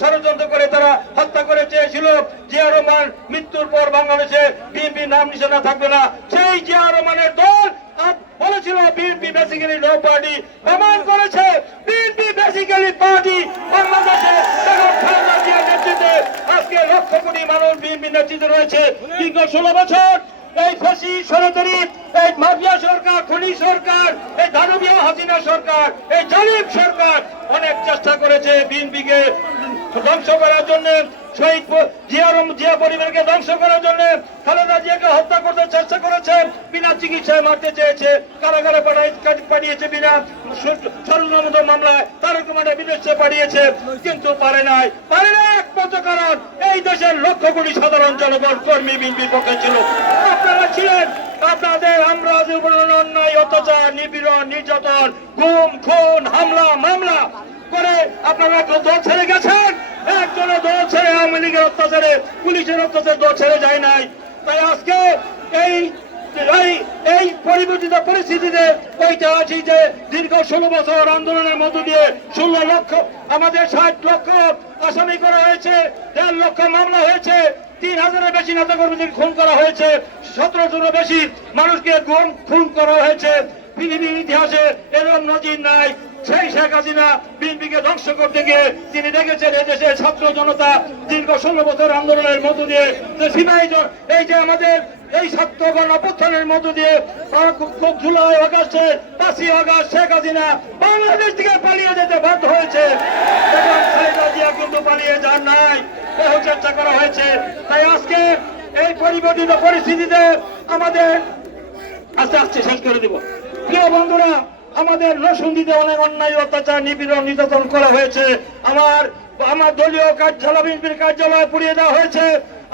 ষড়যন্ত্র করে তারা হত্যা করে চেয়েছিল। জিয়া রহমান মৃত্যুর পর বাংলাদেশে বিএনপি নাম নিশানা থাকবে না। সেই জিয়া রহমানের দল বলেছিল বিএনপি বেসিক্যালি লো পার্টি, প্রমাণ করেছে বিএনপি বেসিক্যালি পার্টি। বাংলাদেশে খালেদা জিয়ার নেতৃত্বে আজকে লক্ষ কোটি মানুষ বিএনপি নেতৃত্বে রয়েছে। দীর্ঘ 16 বছর এই ফাঁসি সরকারি, এই মাফিয়া সরকার, খনি সরকার, এই দানবীয় হাসিনা সরকার, এই জালিম সরকার অনেক চেষ্টা করেছে বিএনপিকে ধ্বংস করার জন্য, শহীদ জিয়া পরিবারকে ধ্বংস করার জন্য, খালেদা জিয়াকে হত্যা করতে চেষ্টা করেছে, বিনা চিকিৎসায় মারতে চেয়েছে, কারাগারে পাঠিয়েছে, বিনা ষড়যন্ত্র মামলায় তারেক রহমানের বিদেশে পাঠিয়েছে, কিন্তু পারে নাই একমাত্র কারণ এই দেশের লক্ষ কোটি সাধারণ জনগণ কর্মী বিএনপির পক্ষে ছিল। আপনারা ছিলেন, আপনাদের আমরা অন্যায় অত্যাচার, নিপীড়ন, নির্যাতন, গুম, খুন, হামলা, মামলা করে আপনারা দল ছেড়ে গেছেন। একজনের দল ছেড়ে আওয়ামী লীগের অত্যাচারে, পুলিশের অত্যাচারে দল ছেড়ে যায় নাই। তাই আজকে এই পরিবর্তিত পরিস্থিতিতে ঐতিহাসিক যে দীর্ঘ 16 বছর আন্দোলনের মধ্য দিয়ে 16 লক্ষ, আমাদের 60 লক্ষ আসামি করা হয়েছে, 1.5 লক্ষ মামলা হয়েছে, 3000-এর বেশি নেতাকর্মীদের খুন করা হয়েছে, 1700-এর বেশি মানুষকে খুন করা হয়েছে। পৃথিবীর ইতিহাসে এরকম নজির নাই। সেই শেখ হাসিনা বিএনপিকে ধ্বংস করতে গিয়ে তিনি দেখেছেন এদেশের ছাত্র জনতা দীর্ঘ 16 বছর আন্দোলনের মধ্য দিয়ে এই যে আমাদের এই ছাত্র গণঅভ্যুত্থানের মধ্য দিয়ে জুলাই আগস্টে 5ই আগস্ট শেখ হাসিনা বাংলাদেশ থেকে পালিয়ে যেতে বাধ্য হয়েছে, এবং খালেদা জিয়া কিন্তু পালিয়ে যান নাই, বহু চেষ্টা করা হয়েছে। তাই আজকে এই পরিবর্তিত পরিস্থিতিতে আমাদের আস্তে আস্তে শেষ করে দেব। প্রিয় বন্ধুরা, আমাদের নরসিংদীতে অনেক অন্যায় অত্যাচার, নিপীড়ন, নির্যাতন করা হয়েছে। আমার দলীয় কার্যালয়, বিএনপির কার্যালয় পুড়িয়ে দেওয়া হয়েছে,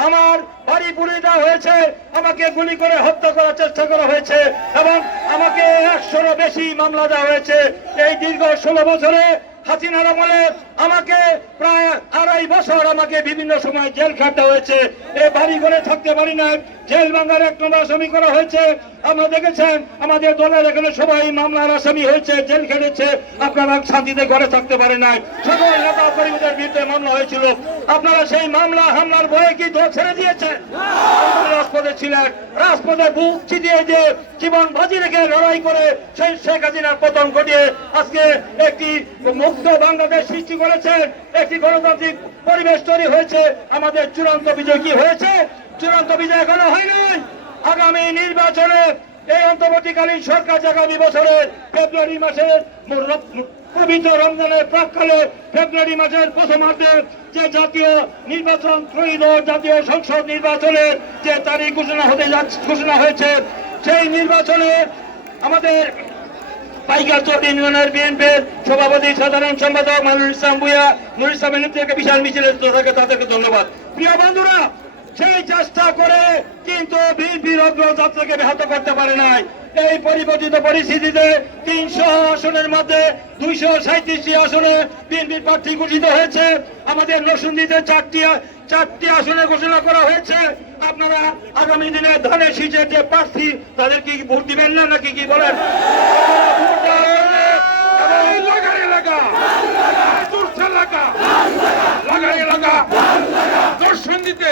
আমার বাড়ি পুড়িয়ে দেওয়া হয়েছে, আমাকে গুলি করে হত্যা করার চেষ্টা করা হয়েছে, এবং আমাকে 100-এরও বেশি মামলা দেওয়া হয়েছে। এই দীর্ঘ 16 বছরে হাসিনার আমলে আমাকে প্রায় 2.5 বছর আমাকে বিভিন্ন সময় জেল খাটতে হয়েছে। এই বাড়ি ঘরে থাকতে পারি না, জেল ভাঙার 1 নম্বর আসামি করা হয়েছে। আমরা দেখেছেন আমাদের দলের এখানে সবাই মামলার আসামি হয়েছে, জেল খেটেছে, আপনারা শান্তিতে ঘরে থাকতে পারে নাই। সকল নেতা কর্মীদের বিরুদ্ধে মামলা হয়েছিল। আপনারা সেই মামলা হামলার ভয়ে কি দল ছেড়ে দিয়েছেন? রাজপথে ছিলেন, রাজপথে বুক চিতিয়ে দিয়ে জীবন বাজি রেখে লড়াই করে সেই শেখ হাসিনার পতন ঘটিয়ে আজকে একটি মুক্ত বাংলাদেশ সৃষ্টি করেছেন, একটি গণতান্ত্রিক পরিবেশ তৈরি হয়েছে। আমাদের চূড়ান্ত বিজয় কি হয়েছে? চূড়ান্ত বিজয় এখনো হয়নি। আগামী নির্বাচনে এই অন্তর্বর্তীকালীন সরকার আগামী বছরের ফেব্রুয়ারি মাসের পবিত্র রমজানের প্রাক্কালে ফেব্রুয়ারি মাসের প্রথমার্ধে যে জাতীয় নির্বাচন, ত্রয়োদশ জাতীয় সংসদ নির্বাচনের যে তারিখ ঘোষণা হয়েছে, সেই নির্বাচনে আমাদের পাইকারচর ইউনিয়নের বিএনপির সভাপতি সাধারণ সম্পাদক নুরুল ইসলাম ভূঁইয়া, নুরুল ইসলামের নেতৃত্বে বিশাল মিছিল থাকে, তাদেরকে ধন্যবাদ। প্রিয় বন্ধুরা, সেই চেষ্টা করে কিন্তু বিএনপির অগ্রযাত্রাকে ব্যাহত করতে পারে নাই। এই পরিবর্তিত পরিস্থিতিতে 300 আসনের মধ্যে 237টি আসনে বিএনপির প্রার্থী ঘোষিত হয়েছে। আমাদের নরসিংদীতে 4টি আসনে ঘোষণা করা হয়েছে। আপনারা আগামী দিনে ধানের শীষের যে প্রার্থী তাদের কি ভোট দিবেন না, নাকি কি বলেন? নরসিংদীতে